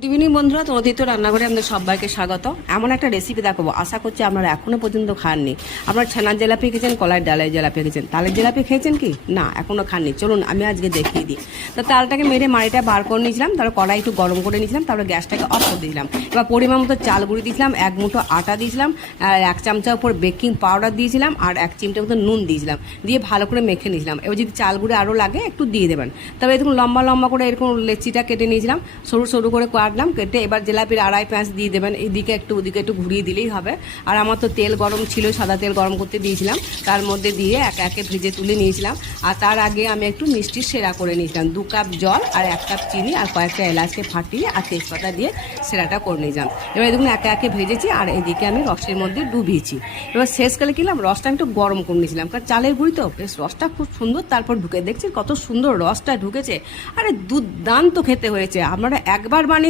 Good evening বন্ধুরা, তো অতীত রান্নাঘরে আমাদের সবাইকে স্বাগত। এমন একটা রেসিপি দেখাবো, আশা করছি আপনারা এখনো পর্যন্ত খাননি। আপনারা ছানার জিলাপি খেয়েছেন, কলার ডালের জিলাপি খেয়েছেন, তালের জিলাপি খেয়েছেন কি না এখনো খাননি? চলুন আমি আজকে দেখিয়ে দিই। তো তালটাকে মেরে মাড়িটা বার করে নিয়েছিলাম, তারপর কড়াই একটু গরম করে নিয়েছিলাম, তারপরে গ্যাসটাকে অফ করে দিয়েছিলাম। এবার পরিমাণ মতো চাল গুঁড়ি দিয়েছিলাম, 1 মুঠো আটা দিয়েছিলাম, আর 1 চামচা উপর বেকিং পাউডার দিয়েছিলাম, আর 1 চিমটা মতো নুন দিয়েছিলাম, দিয়ে ভালো করে মেখে নিয়েছিলাম। এবার যদি চাল গুঁড়ি আরও লাগে একটু দিয়ে দেবেন। তবে এরকম লম্বা লম্বা করে এরকম লেচিটা কেটে নিয়েছিলাম, সরু সরু করে কাটলাম, কেটে এবার জিলাপির আড়াই পেঁয়াজ দিয়ে দেবেন। এইদিকে একটু ওদিকে একটু ঘুরিয়ে দিলেই হবে। আর আমার তো তেল গরম ছিল, সাদা তেল গরম করতে দিয়েছিলাম, তার মধ্যে দিয়ে একে একে ভেজে তুলে নিয়েছিলাম। আর তার আগে আমি একটু মিষ্টির সেরা করে নিয়েছিলাম, 2 কাপ জল আর 1 কাপ চিনি আর কয়েকটা এলাচকে ফাটিয়ে আর তেজপাতা দিয়ে সেরাটা করে নিয়েছিলাম। এবার দেখুন একে একে ভেজেছি, আর এদিকে আমি রসের মধ্যে ডুবিয়েছি। এবার শেষকালে কিলাম রসটা একটু গরম করে নিয়েছিলাম, কারণ চালের গুঁড়ি তো বেশ রসটা খুব সুন্দর তারপর ঢুকে দেখছি কত সুন্দর রসটা ঢুকেছে। আরে দুর্দান্ত খেতে হয়েছে, আপনারা একবার বানিয়ে